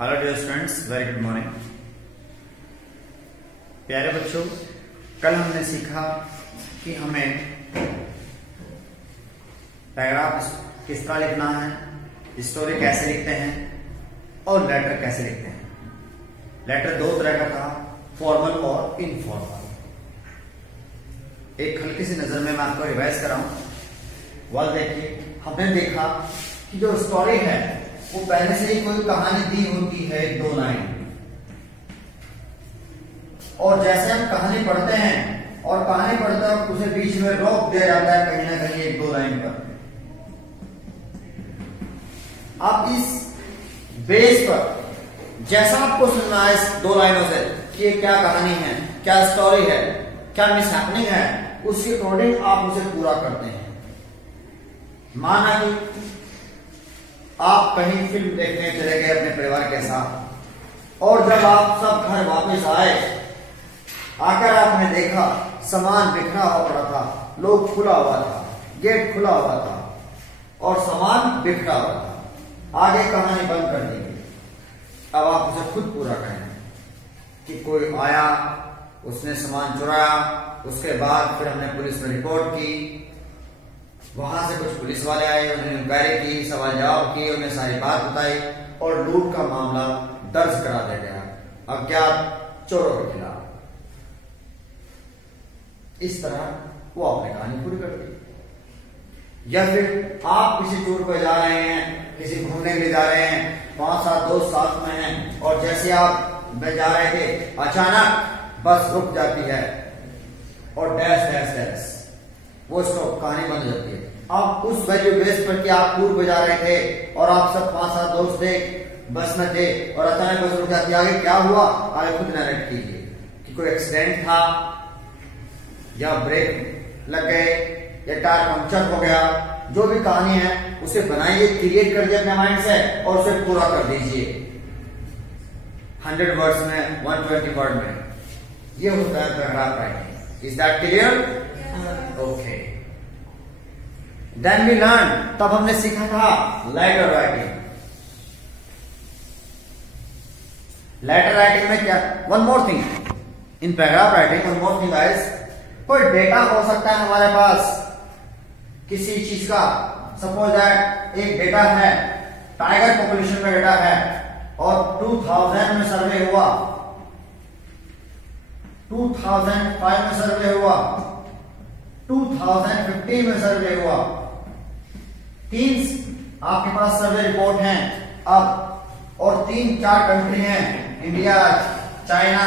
Hello dear students, very good morning. प्यारे बच्चों, कल हमने सीखा कि हमें पैराग्राफ किस तरह लिखना है, स्टोरी कैसे लिखते हैं और लेटर कैसे लिखते हैं। लेटर दो तरह का था, फॉर्मल और इनफॉर्मल। एक हल्की सी नजर में मैं आपको रिवाइज कराऊं। वह देखिए, हमने देखा कि जो स्टोरी है वो पहले से ही कोई कहानी दी होती है, दो लाइन, और जैसे हम कहानी पढ़ते हैं और कहानी पढ़ते वक्त उसे बीच में रोक दिया जाता है कहीं ना कहीं एक दो लाइन पर। अब इस बेस पर जैसा आपको सुनना है इस दो लाइनों से कि ये क्या कहानी है, क्या स्टोरी है, क्या मिस हैपनिंग है, उसके अकॉर्डिंग आप उसे पूरा करते हैं। माना कि आप कहीं फिल्म देखने चले गए अपने परिवार के साथ, और जब आप सब घर वापस आए, आकर आपने देखा सामान बिखरा हुआ पड़ा था, लोग खुला हुआ था, गेट खुला हुआ था और सामान बिखरा हुआ था। आगे कहानी बंद कर दी गई। अब आप उसे खुद पूरा करें कि कोई आया, उसने सामान चुराया, उसके बाद फिर हमने पुलिस में रिपोर्ट की, वहां से कुछ पुलिस वाले आए, उन्होंने इंक्वायरी की, सवाल जवाब की, उन्हें सारी बात बताई और लूट का मामला दर्ज करा दिया गया अज्ञात चोरों के खिलाफ। इस तरह वो अपनी कहानी पूरी कर दी। या फिर आप किसी टूर पर जा रहे हैं, किसी घूमने के लिए जा रहे हैं, 5-7 दोस्त साथ में हैं, और जैसे आप जा रहे थे अचानक बस रुक जाती है और डैश डैश डैश वो स्टॉप, कहानी बंद हो जाती है। अब उस वैल्यू बेस पर कि आप टूर पे जा रहे थे और आप सब 5-7 दोस्त थे, बस में थे, और अचानक बस रुक जाती है। आगे क्या हुआ, आगे खुद नरेट कीजिए कि कोई एक्सीडेंट था, या ब्रेक लग गए, या टायर पंक्चर हो गया। जो भी कहानी है उसे बनाइए, क्रिएट कर दिए अपने माइंड से और उसे पूरा कर दीजिए 100 वर्ड्स में, 120 वर्ड में। ये होता है paragraph writing. Is that clear? Okay. Then we learn, तब हमने सीखा था लेटर राइटिंग। लेटर राइटिंग में क्या, one more thing in paragraph writing, one more thing guys, कोई डेटा हो सकता है हमारे पास किसी चीज का। सपोज दैट एक डेटा है, टाइगर पॉपुलेशन में डेटा है, और 2000 में सर्वे हुआ, 2005 में सर्वे हुआ, 2015 में सर्वे हुआ। 3 आपके पास सर्वे रिपोर्ट हैं अब, और 3-4 कंट्री हैं, इंडिया, चाइना,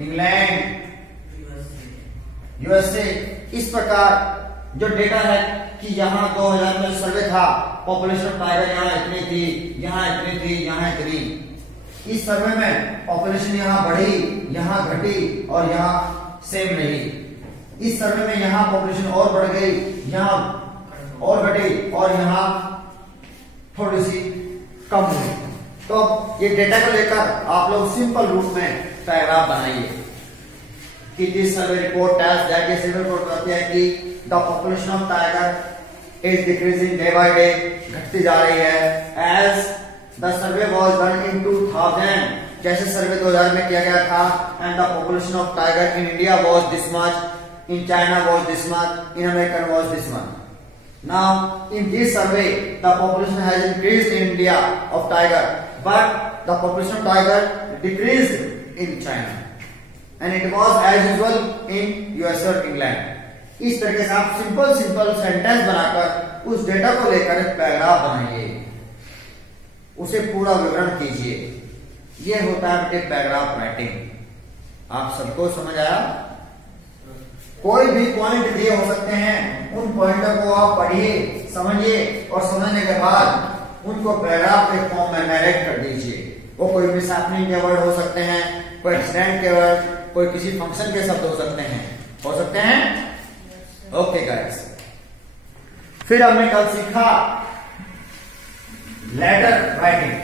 इंग्लैंड, यूएसए। इस प्रकार जो डेटा है कि यहां 2000 में सर्वे था, पॉपुलेशन टाइगर यहां इतनी थी, यहां इतनी थी, यहां इतनी। इस सर्वे में पॉपुलेशन यहां बढ़ी, यहां घटी और यहां सेम रही। इस सर्वे में यहां पॉपुलेशन और बढ़ गई, यहां और घटी और यहां थोड़ी सी कम हुई। तो ये डेटा को लेकर आप लोग सिंपल रूप में पैराग्राफ बनाइए कि this survey report tells that, ये सर्वे रिपोर्ट बताती है कि the population of tiger is decreasing day by day, घटती जा रही है। As the survey was done in 2000, जैसे सर्वे 2000 में किया गया था, and the population of tiger in India was this much, in China was this much, in America was this much. Now in this survey the population has increased in India of tiger, but the population of tiger decreased in China, and it was as usual in US or England. इस तरीके से आप simple sentence बनाकर उस data को लेकर एक paragraph बनाइए, उसे पूरा विवरण कीजिए। ये होता है बेटे पैराग्राफ राइटिंग। आप सबको समझ आया? कोई भी पॉइंट दिए हो सकते हैं, उन पॉइंटों को आप पढ़िए, समझिए, और समझने के बाद उनको पैराग्राफ के फॉर्म में नरेट कर दीजिए। वो कोई मिस हैपनिंग के वर्ड हो सकते हैं, कोई एक्सीडेंट के वर्ड, कोई किसी फंक्शन के शब्द हो सकते हैं, ओके गाइस। फिर हमने कल सीखा लेटर राइटिंग।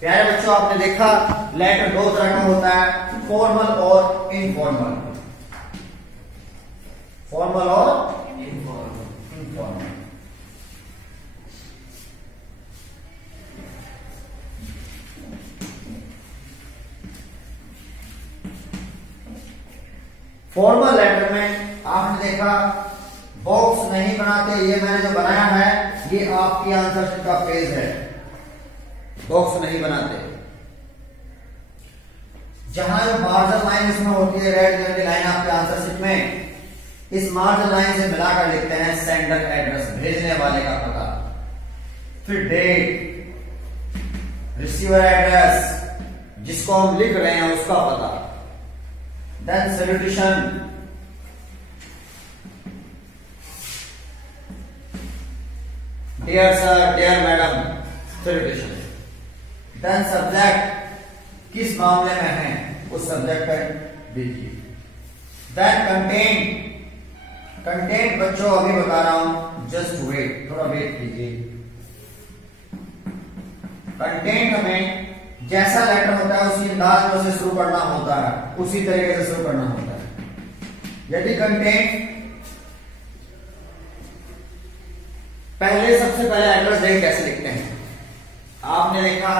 प्यारे बच्चों, आपने देखा लेटर दो तरह का होता है, फॉर्मल और इनफॉर्मल। फॉर्मल और इनफॉर्मल। फॉर्मल लेटर में आपने देखा बॉक्स नहीं बनाते, ये मैंने जो बनाया है ये आपकी आंसर शीट का पेज है, बॉक्स नहीं बनाते। जहां जो मार्जिन लाइन इसमें होती है, रेड कलर की लाइन आपके आंसर शीट में, इस मार्जिन लाइन से मिलाकर लिखते हैं सेंडर एड्रेस, भेजने वाले का पता, फिर डेट, रिसीवर एड्रेस जिसको हम लिख रहे हैं उसका पता, then salutation, dear sir, dear madam, salutation, then subject किस मामले में है उस सब्जेक्ट पर लिखिए, देन कंटेंट, कंटेंट बच्चों अभी बता रहा हूं, जस्ट वेट, थोड़ा वेट कीजिए। कंटेंट हमें जैसा लेटर होता है उसी अंदाज में से शुरू करना होता है, उसी तरीके से शुरू करना होता है। यदि कंटेंट पहले, सबसे पहले एड्रेस देख कैसे लिखते हैं, आपने देखा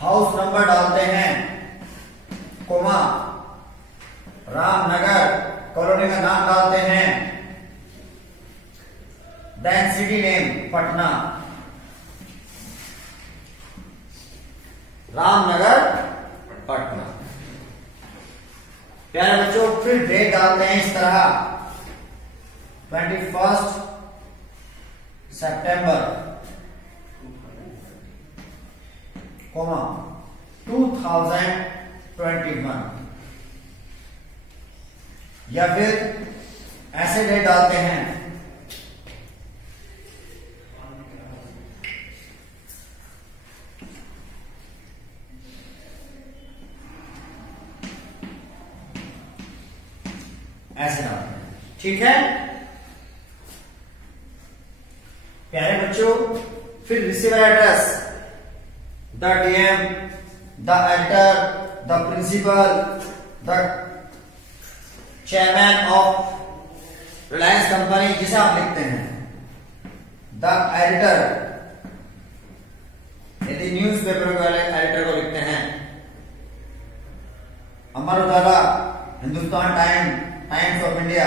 हाउस नंबर डालते हैं, कोमा, रामनगर कॉलोनी का नाम डालते हैं, then city name Patna, Ramnagar Patna. प्यारे बच्चों फिर डेट डालते हैं इस तरह 21 सितंबर, कोमा 2021, या फिर ऐसे डेट डालते हैं ऐसे डालते हैं, ठीक है प्यारे बच्चों। फिर receiver address, the DM, the editor, the principal, the chairman of Reliance company जिसे आप लिखते हैं, द एडिटर, यदि न्यूज़पेपर वाले एडिटर को लिखते हैं, Amar Ujala, Hindustan Times of India,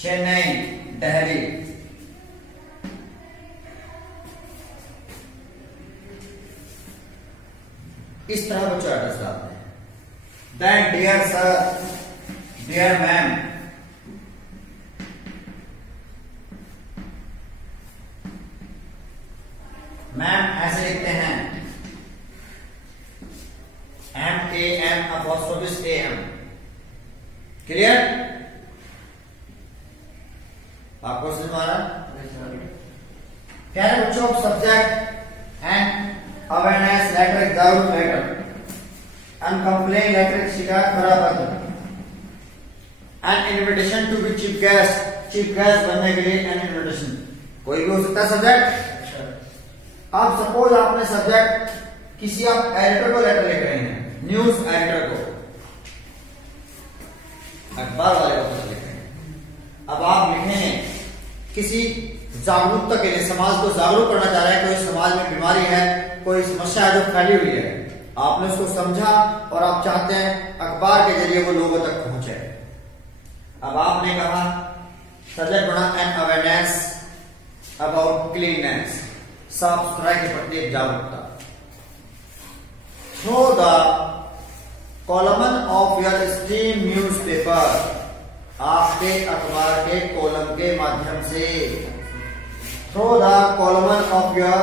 Chennai, Delhi, इस तरह बच्चों एड्रेस डालते हैं। Then dear sir, dear ma'am, ma'am ऐसे लिखते हैं MAM', क्लियर, आपको समझ में आ रहा है प्यारे बच्चों। सब्जेक्ट एंड अवेयरनेस लेटर, जागरूक लेटर, अनकंप्लेन लेटर, शिकायत भरा पत्र, an invitation to be chief guest, chief guest बनने के लिए एन इन्विटेशन, कोई भी हो सकता है सब्जेक्ट। अब सपोज आपने सब्जेक्ट किसी आप एडिटर को लेटर लिख रहे हैं, न्यूज एडिटर को, अखबार वाले को लिख रहे हैं, अब आप लिखें किसी जागरूकता के लिए, समाज को जागरूक करना चाह रहे हैं, कोई समाज में बीमारी है, कोई समस्या है जो फैली हुई है, आपने उसको समझा और आप चाहते हैं अखबार के जरिए वो लोगों तक पहुंचे। अब आपने कहा सब्जेक्ट बना एन अवेयरनेस अबाउट क्लीननेस, साफ सुथराई के प्रति जागरूकता। Through the column of your stream newspaper, आपके अखबार के कॉलम के माध्यम से, through the column of your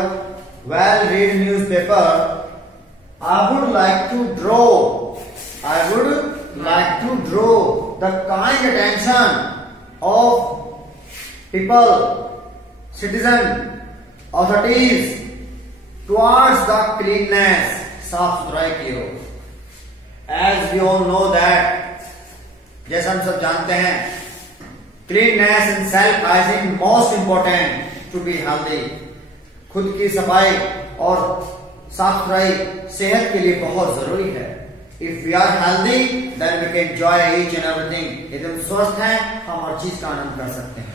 well read newspaper, I would like to draw the kind attention of people, citizens, authorities towards the cleanliness, साफ सुथराई की ओर। As we all know that, जैसा हम सब जानते हैं, cleanliness and self hygiene most important to be healthy, खुद की सफाई और साफ सुथराई सेहत के लिए बहुत जरूरी है। If we are healthy then we can enjoy each and everything, यदि हम स्वस्थ हैं हम हर चीज का आनंद कर सकते हैं।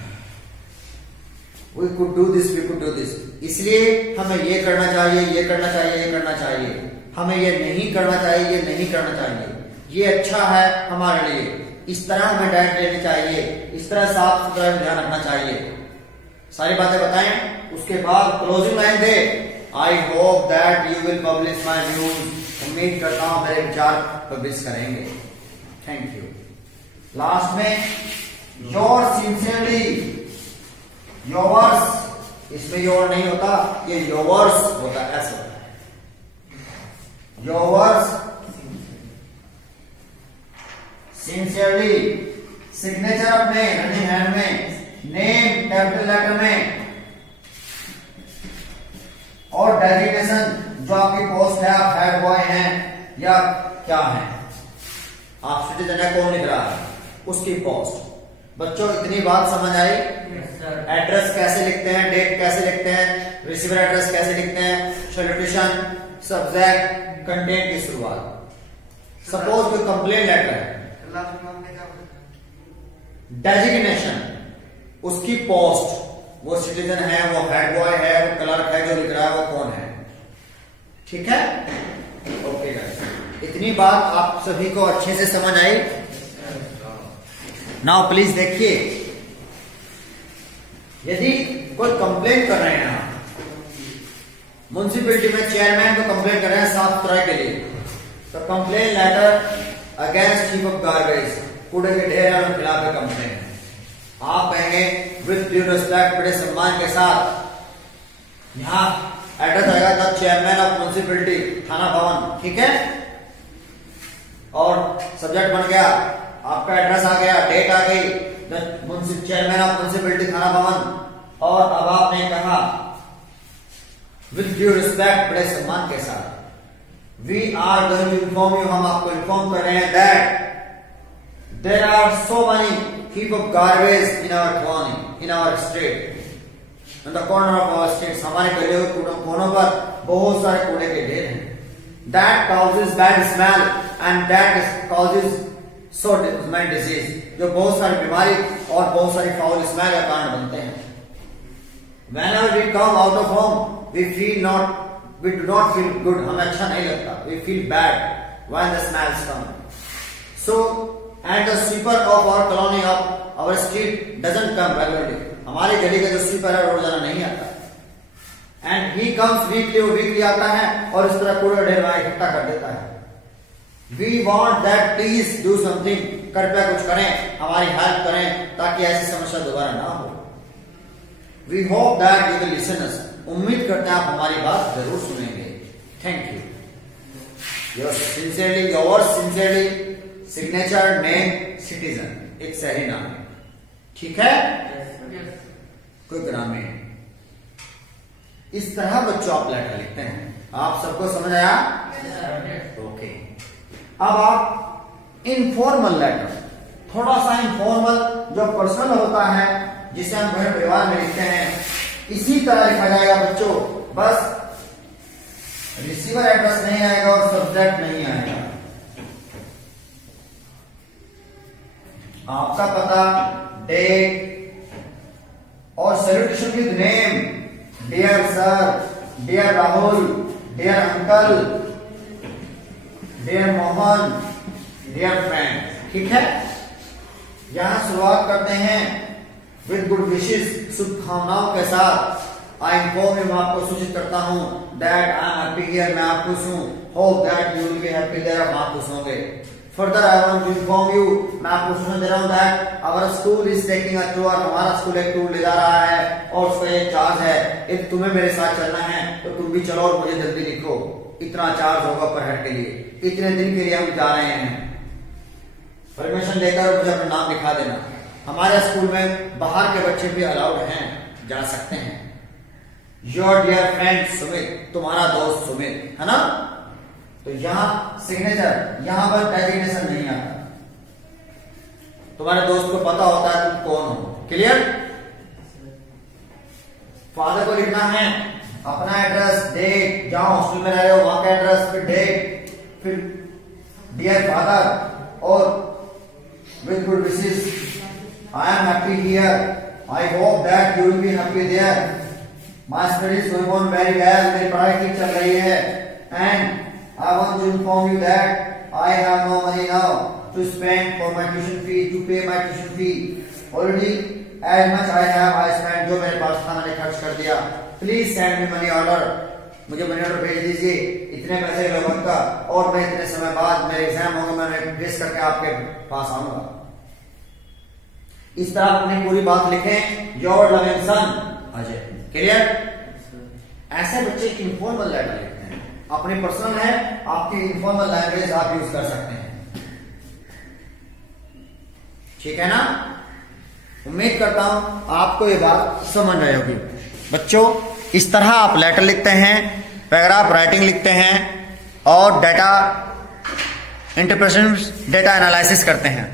We could do this, we could do this, इसलिए हमें ये करना चाहिए, ये करना चाहिए, ये करना चाहिए। हमें ये नहीं करना चाहिए, ये नहीं करना चाहिए, ये अच्छा है हमारे लिए, इस तरह हमें डाइट लेनी चाहिए, इस तरह साफ सुथरा ध्यान रखना चाहिए, सारी बातें बताएं। उसके बाद closing line they, I hope that you will publish my views, उम्मीद करता हूं मेरे विचार पब्लिश करेंगे। Thank you. लास्ट में योर सिंसियरली, योवर्स, इसमें योर नहीं होता, ये योवर्स होता है, ऐसा होता है, योवर्स सिंसियरली, सिग्नेचर अपने रनिंग हैंड में, नेम कैपिटल लेटर में, और डेजिग्नेशन जो आपकी पोस्ट है, आप हेड बॉय हैं या क्या है, आप सिटीजन है, कौन लिख रहा है, उसकी पोस्ट। बच्चों इतनी बात समझ आई? एड्रेस कैसे लिखते हैं, डेट कैसे लिखते हैं, रिसीवर एड्रेस कैसे लिखते हैं, सैल्यूटेशन, सब्जेक्ट, कंटेंट की शुरुआत। सपोज कोई कंप्लेंट लेटर है, डेजिग्नेशन, उसकी पोस्ट, वो सिटीजन है, वो हेड बॉय है, वो क्लर्क है, जो लिख रहा है वो कौन है, ठीक है? ओके गाइस, इतनी बात आप सभी को अच्छे से समझ आई? नाउ प्लीज देखिए, यदि कोई कंप्लेंट कर रहे हैं आप, म्युनिसिपैलिटी में चेयरमैन को कंप्लेंट कर रहे हैं साफ सुथराई के लिए, तो complaint letter against heap of garbage, कूड़े के ढेर के खिलाफ कंप्लेंट है। आप कहेंगे विद ड्यू रिस्पेक्ट, बड़े सम्मान के साथ, यहाँ एड्रेस आएगा द चेयरमैन ऑफ म्युनिसिपैलिटी, थाना भवन, ठीक है? और सब्जेक्ट बन गया, आपका एड्रेस आ गया, डेट आ गई, द चेयरमैन ऑफ म्युनिसिपैलिटी, थाना भवन, और अब आपने कहा विद ड्यू रिस्पेक्ट, बड़े सम्मान के साथ, we are going to inform you, हम आपको इन्फॉर्म कर रहे हैं that there are so many heap of garbage in our colony, in our state, in the corner of our states, हमारे गलियों के कोनों पर बहुत सारे कूड़े के ढेर हैं। That causes bad smell and that causes so many disease, जो बहुत सारी बीमारी और बहुत सारी फाउल स्मेल का कारण बनते हैं। Whenever we come out of home, we do not feel good, हमें अच्छा नहीं लगता, we feel bad when the smells come. So and the sweeper of our colony of our street doesn't come regularly, हमारी गली का जो sweeper है रोजाना नहीं आता, and he comes weekly, वो वीकली आता है और इस तरह कूड़ा ढेर वहां इकट्ठा कर देता है। We want that please do something, कृपया कुछ करें, हमारी हेल्प करें ताकि ऐसी समस्या दोबारा ना हो। We hope that you will listen us, उम्मीद करते हैं आप हमारी बात जरूर सुनेंगे। Thank you. Yours sincerely, signature, name, citizen, एक सही नाम है, ठीक है? कोई ग्रामीण, इस तरह बच्चों आप लेटर लिखते हैं। आप सबको समझ आया? ओके। अब आप इनफॉर्मल लेटर, थोड़ा सा इनफॉर्मल जो पर्सनल होता है, जिसे हम घर परिवार में लिखते हैं, इसी तरह लिखा जाएगा बच्चों, बस रिसीवर एड्रेस नहीं आएगा और सब्जेक्ट नहीं आएगा, आपका पता, डेट और salutation with name, dear sir, dear Rahul, dear uncle, dear Mohan, dear friend, ठीक है? यहां शुरुआत करते हैं विद गुड विशेस, शुभकामनाओं के साथ। आई इन्फॉर्म यू, मैं आपको सूचित करता हूं, that I am happy here, मैं आप खुश हूं, hope that you will be happy there, आप खुश होंगे। Further I want to inform you, मैं आपको सूचना दे रहा हूं that our school is taking a tour, हमारा स्कूल एक टूर ले जा रहा है और उसका एक चार्ज है, यदि तुम्हें मेरे साथ चलना है तो तुम भी चलो और मुझे जल्दी लिखो, इतना चार्ज होगा पर हेड के लिए, इतने दिन के लिए हम जा रहे हैं, परमिशन लेकर मुझे अपना नाम लिखा देना। हमारे स्कूल में बाहर के बच्चे भी अलाउड हैं, जा सकते हैं। योर डियर फ्रेंड सुमित, तुम्हारा दोस्त सुमित, है ना? तो यहां सिग्नेचर, यहां पर डेजिग्नेशन नहीं आता, तुम्हारे दोस्त को पता होता है तुम कौन हो, क्लियर? फादर को लिखना है अपना एड्रेस, डेट, जहां हॉस्टल में रह रहे हो वहां का एड्रेस, फिर डेट, फिर डियर फादर, और with good wishes, I am happy here, I hope that you will be happy there, my studies going on very well, मेरी पढ़ाई ठीक चल रही है, and I want to inform you that I have no money now to spend for my tuition fee, to pay my tuition fee. Already as much I have, I spent. जो मेरे पास था मैंने खर्च कर दिया. Please send me money order. मुझे money order भेज दीजिए इतने पैसे लगभग का, और मैं इतने समय बाद मेरे एग्जाम होंगे, मैं फेस करके आपके पास आऊंगा. इस तरह अपनी पूरी बात लिखें. Your loving son Ajay. Clear? ऐसे बच्चे इनफॉर्मल लेटर लिखते हैं. अपनी पर्सनल है, आपकी इनफॉर्मल लैंग्वेज आप यूज कर सकते हैं. ठीक है ना? उम्मीद करता हूं आपको ये बात समझ आई होगी. बच्चों इस तरह आप लेटर लिखते हैं, पैराग्राफ राइटिंग लिखते हैं और डेटा इंटरप्रिटेशन, डेटा एनालिसिस करते हैं,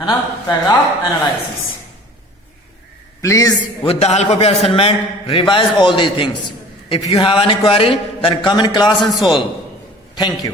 है ना? Paragraph analysis. Please, with the help of your assignment, revise all these things. If you have any query, then come in class and solve. Thank you.